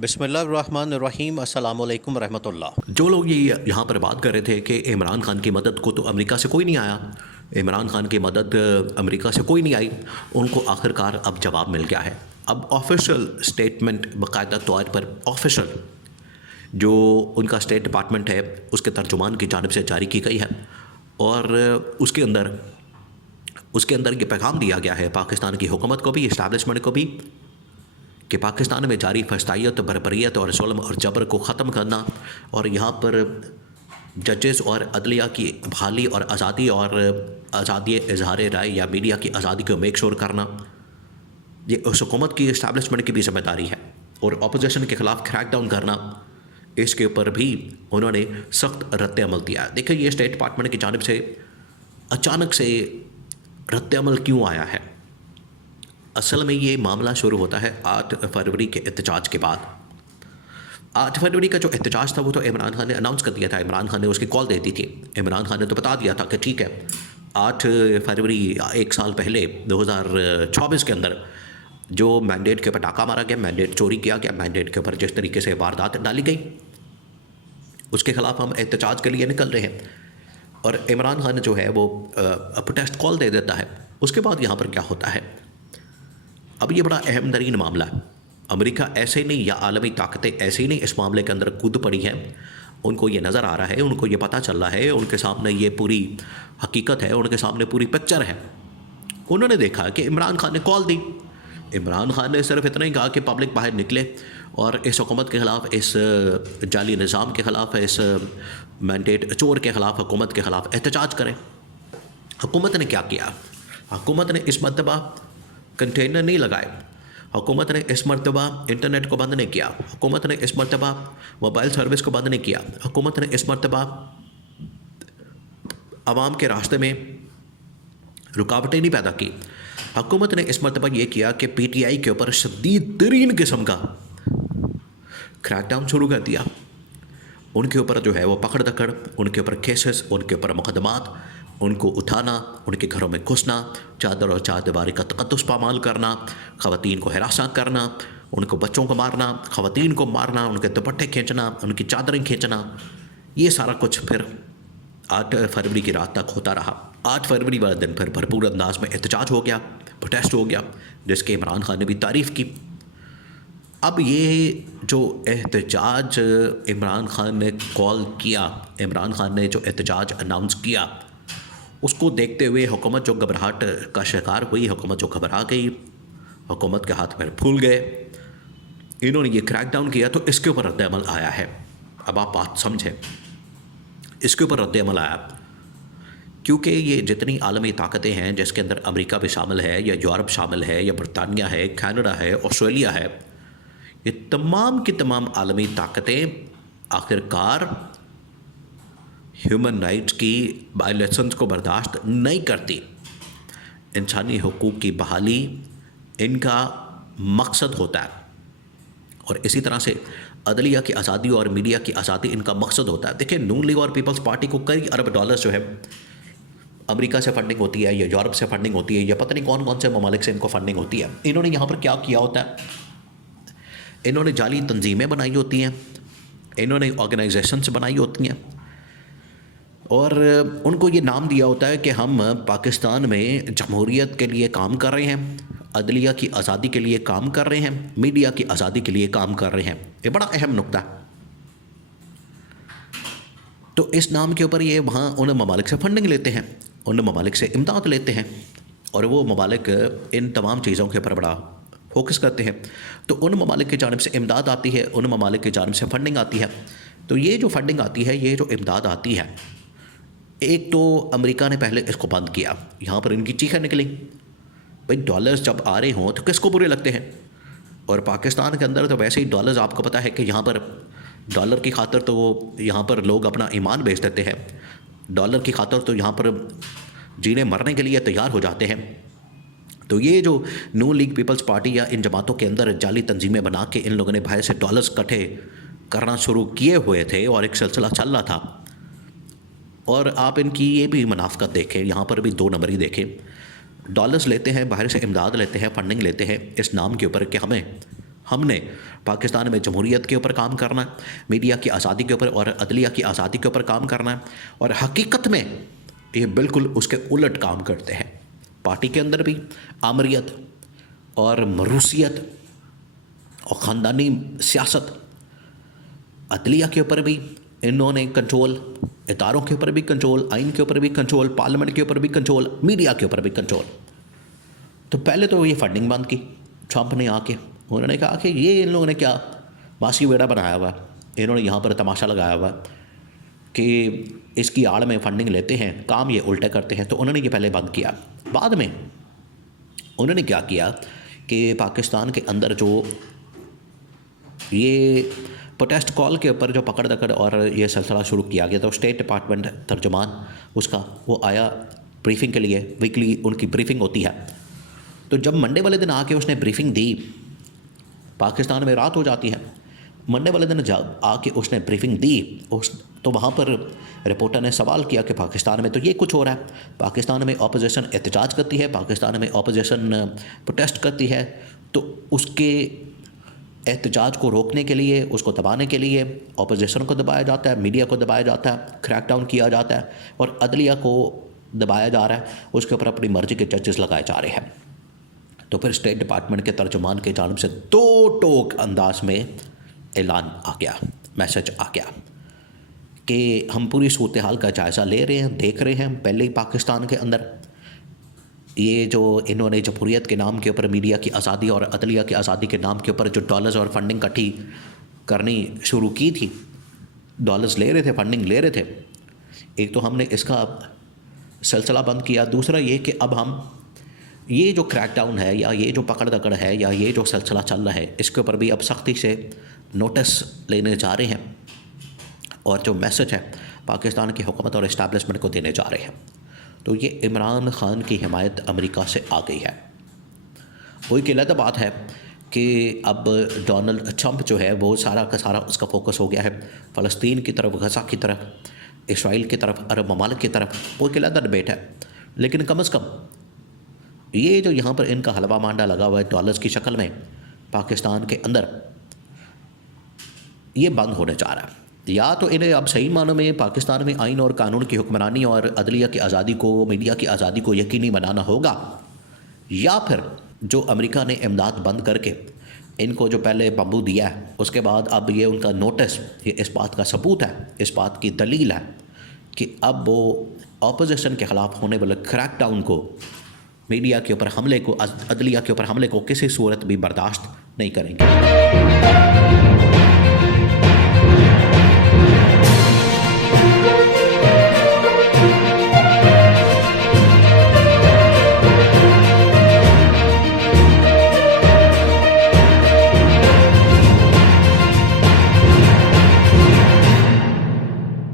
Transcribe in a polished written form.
बिस्मिल्लाहिर्रहमानिर्रहीम अस्सलामु अलैकुम रहमतुल्लाह। जो लोग ये यहाँ पर बात कर रहे थे कि इमरान खान की मदद को तो अमेरिका से कोई नहीं आया, इमरान खान की मदद अमेरिका से कोई नहीं आई, उनको आखिरकार अब जवाब मिल गया है। अब ऑफिशियल स्टेटमेंट बाकायदा तौर पर ऑफिशियल जो उनका स्टेट डिपार्टमेंट है उसके तर्जुमान की जानिब से जारी की गई है और उसके अंदर ये पैगाम दिया गया है पाकिस्तान की हुकूमत को भी, इस्टेब्लिशमेंट को भी, कि पाकिस्तान में जारी फस्तायत, बरबरीत और जुल्म और जबर को ख़त्म करना और यहाँ पर जजेस और अदलिया की बहाली और आज़ादी इजहार राय या मीडिया की आज़ादी को मेक श्योर करना, ये उस हुकूमत की, इस्टेब्लिशमेंट की भी जिम्मेदारी है। और अपोजिशन के ख़िलाफ़ क्रैक डाउन करना, इसके ऊपर भी उन्होंने सख्त रद्द अमल दिया। देखिए ये स्टेट डिपार्टमेंट की जानिब से अचानक से रद्द अमल क्यों आया है? असल में ये मामला शुरू होता है 8 फरवरी के एहतजाज के बाद। 8 फरवरी का जो एहतजाज था वो तो इमरान खान ने अनाउंस कर दिया था, इमरान खान ने उसकी कॉल दे दी थी। इमरान खान ने तो बता दिया था कि ठीक है 8 फरवरी 1 साल पहले 2024 के अंदर जो मैंडेट के ऊपर डाका मारा गया, मैंडेट चोरी किया गया, मैंडेट के ऊपर जिस तरीके से वारदात डाली गई, उसके ख़िलाफ़ हम एहतजाज के लिए निकल रहे हैं। और इमरान खान जो है वो प्रोटेस्ट कॉल दे देता है। उसके बाद यहाँ पर क्या होता है, अब ये बड़ा अहम तरीन मामला है। अमेरिका ऐसे नहीं या आलमी ताकतें ऐसे ही नहीं इस मामले के अंदर कूद पड़ी हैं। उनको ये नज़र आ रहा है, उनको ये पता चल रहा है, उनके सामने ये पूरी हकीकत है, उनके सामने पूरी पिक्चर है। उन्होंने देखा कि इमरान खान ने कॉल दी। इमरान खान ने सिर्फ इतना ही कहा कि पब्लिक बाहर निकले और इस हुकूमत के ख़िलाफ़, इस जाली निज़ाम के ख़िलाफ़, इस मैंडेट चोर के ख़िलाफ़, हुकूमत के ख़िलाफ़ एहतजाज करें। हुकूमत ने क्या किया? हुकूमत ने इस मरतबा कंटेनर नहीं लगाए, हुकूमत ने इस मरतबा इंटरनेट को बंद नहीं किया, हुकूमत ने इस मरतबा मोबाइल सर्विस को बंद नहीं किया, हुकूमत ने इस मरतबा आवाम के रास्ते में रुकावटें नहीं पैदा की। हुकूमत ने इस मरतबा ये किया कि PTI के ऊपर शदीद तरीन किस्म का क्रैकडाउन शुरू कर दिया। उनके ऊपर जो है वो पकड़ दकड़, उनके ऊपर केसेस, उनके ऊपर मुकदमात, उनको उठाना, उनके घरों में घुसना, चादर और चारदीवारी का तकद्दुस पामाल करना, ख़वातीन को हरासा करना, उनको बच्चों को मारना, ख़वातीन को मारना, उनके दुपट्टे खींचना, उनकी चादरें खींचना, ये सारा कुछ फिर 8 फरवरी की रात तक होता रहा। 8 फरवरी वाले दिन फिर भरपूर अंदाज में एहतजाज हो गया, प्रोटेस्ट हो गया, जिसके इमरान खान ने भी तारीफ़ की। अब ये जो एहतजाज इमरान खान ने कॉल किया, इमरान खान ने जो एहतजाज अनाउंस किया, उसको देखते हुए हुकूमत जो घबराहट का शिकार हुई, हुकूमत जो घबरा गई, हुकूमत के हाथ पैर फूल गए, इन्होंने ये क्रैकडाउन किया, तो इसके ऊपर रद्द अमल आया है। अब आप बात समझें, इसके ऊपर रद्द अमल आया क्योंकि ये जितनी आलमी ताकतें हैं, जिसके अंदर अमेरिका भी शामिल है, या यूरोप शामिल है, या बरतानिया है, कनाडा है, ऑस्ट्रेलिया है, ये तमाम की तमाम आलमी ताकतें आखिरकार ह्यूमन राइट्स की वायलेशंस को बर्दाश्त नहीं करती। इंसानी हुकूक की बहाली इनका मकसद होता है और इसी तरह से अदलिया की आज़ादी और मीडिया की आज़ादी इनका मकसद होता है। देखिए नून लीग और पीपल्स पार्टी को कई अरब डॉलर्स जो है अमेरिका से फंडिंग होती है, या यूरोप से फंडिंग होती है, या पता नहीं कौन कौन से ममालिक से इनको फंडिंग होती है। इन्होंने यहाँ पर क्या किया होता है, इन्होंने जाली तंजीमें बनाई होती हैं, इन्होंने ऑर्गेनाइजेशंस बनाई होती हैं और उनको ये नाम दिया होता है कि हम पाकिस्तान में जमहूरियत के लिए काम कर रहे हैं, अदलिया की आज़ादी के लिए काम कर रहे हैं, मीडिया की आज़ादी के लिए काम कर रहे हैं। ये बड़ा अहम नुक्ता है। तो इस नाम के ऊपर ये वहाँ उन ममालिक से फंडिंग लेते हैं, उन ममालिक से इमदाद लेते हैं और वो ममालिक इन तमाम चीज़ों के ऊपर बड़ा फोकस करते हैं। तो उन ममालिक की जानिब से इमदाद आती है, उन ममालिक की जानिब से फंडिंग आती है। तो ये जो फंडिंग आती है, ये जो इमदाद आती है, एक तो अमेरिका ने पहले इसको बंद किया। यहाँ पर इनकी चीखें निकली, भाई डॉलर्स जब आ रहे हों तो किसको बुरे लगते हैं। और पाकिस्तान के अंदर तो वैसे ही डॉलर्स, आपको पता है कि यहाँ पर डॉलर की खातर तो यहाँ पर लोग अपना ईमान बेच देते हैं, डॉलर की खातर तो यहाँ पर जीने मरने के लिए तैयार हो जाते हैं। तो ये जो नून लीग पीपल्स पार्टी या इन जमातों के अंदर जाली तंजीमें बना के इन लोगों ने बाहर से डॉलर्स इकट्ठे करना शुरू किए हुए थे और एक सिलसिला चल रहा था। और आप इनकी ये भी मुनाफ़कत देखें, यहाँ पर भी 2 नंबर ही देखें। डॉलर्स लेते हैं, बाहर से इमदाद लेते हैं, फंडिंग लेते हैं इस नाम के ऊपर कि हमने पाकिस्तान में जमहूरियत के ऊपर काम करना है, मीडिया की आज़ादी के ऊपर और अदलिया की आज़ादी के ऊपर काम करना है। और हकीकत में ये बिल्कुल उसके उलट काम करते हैं। पार्टी के अंदर भी आमरियत और मरूसियत और ख़ानदानी सियासत, अदलिया के ऊपर भी इन्होंने कंट्रोल, इदारों के ऊपर भी कंट्रोल, आइन के ऊपर भी कंट्रोल, पार्लियामेंट के ऊपर भी कंट्रोल, मीडिया के ऊपर भी कंट्रोल। तो पहले तो ये फंडिंग बंद की ट्रंप ने आके, उन्होंने कहा कि ये इन लोगों ने क्या बासी बेड़ा बनाया हुआ है, इन्होंने यहाँ पर तमाशा लगाया हुआ है कि इसकी आड़ में फंडिंग लेते हैं, काम ये उल्टे करते हैं। तो उन्होंने ये पहले बंद किया। बाद में उन्होंने क्या किया कि पाकिस्तान के अंदर जो ये प्रोटेस्ट कॉल के ऊपर जो पकड़ दकड़ और ये सिलसिला शुरू किया गया, तो स्टेट डिपार्टमेंट तर्जुमान उसका वो आया ब्रीफिंग के लिए, वीकली उनकी ब्रीफिंग होती है। तो जब मंडे वाले दिन आके उसने ब्रीफिंग दी, पाकिस्तान में रात हो जाती है, मंडे वाले दिन जब आके उसने ब्रीफिंग दी तो वहाँ पर रिपोर्टर ने सवाल किया कि पाकिस्तान में तो ये कुछ हो रहा है, पाकिस्तान में अपोजिशन एहतजाज करती है, पाकिस्तान में अपोजिशन प्रोटेस्ट करती है, तो उसके एहतजाज को रोकने के लिए, उसको दबाने के लिए अपोजिशन को दबाया जाता है, मीडिया को दबाया जाता है, क्रैकडाउन किया जाता है और अदलिया को दबाया जा रहा है, उसके ऊपर अपनी मर्जी के जजेस लगाए जा रहे हैं। तो फिर स्टेट डिपार्टमेंट के तर्जुमान के जानिब से दो टोक अंदाज में ऐलान आ गया, मैसेज आ गया कि हम पूरी सूरत हाल का जायज़ा ले रहे हैं, देख रहे हैं। पहले ही पाकिस्तान के अंदर ये जो इन्होंने जमहूरियत के नाम के ऊपर, मीडिया की आज़ादी और अदलिया की आज़ादी के नाम के ऊपर जो डॉलर्स और फंडिंग इकट्ठी करनी शुरू की थी, डॉलर्स ले रहे थे, फंडिंग ले रहे थे, एक तो हमने इसका सिलसिला बंद किया। दूसरा ये कि अब हम ये जो क्रैकडाउन है या ये जो पकड़ दकड़ है या ये जो सिलसिला चल रहा है, इसके ऊपर भी अब सख्ती से नोटिस लेने जा रहे हैं और जो मैसेज है पाकिस्तान की हुकूमत और इस्टेब्लिशमेंट को देने जा रहे हैं। तो ये इमरान ख़ान की हिमायत अमेरिका से आ गई है। वही कि अलग बात है कि अब डोनाल्ड ट्रंप जो है वो सारा का सारा उसका फोकस हो गया है फ़लस्तीन की तरफ, गज़ा की तरफ, इसराइल की तरफ, अरब ममालिक की तरफ। वो एक अलग डिबेट है, लेकिन कम अज़ कम ये जो यहाँ पर इनका हलवा मांडा लगा हुआ है डॉलर्स की शक्ल में पाकिस्तान के अंदर, ये बंद होने जा रहा है। या तो इन्हें अब सही मानों में पाकिस्तान में आइन और कानून की हुक्मरानी और अदलिया की आज़ादी को, मीडिया की आज़ादी को यकीनी बनाना होगा, या फिर जो अमेरिका ने इमदाद बंद करके इनको जो पहले बम्बू दिया है, उसके बाद अब ये उनका नोटिस, ये इस बात का सबूत है, इस बात की दलील है कि अब वो अपोजिशन के ख़िलाफ़ होने वाले क्रैकडाउन को, मीडिया के ऊपर हमले को, अदलिया के ऊपर हमले को किसी सूरत भी बर्दाश्त नहीं करेंगे।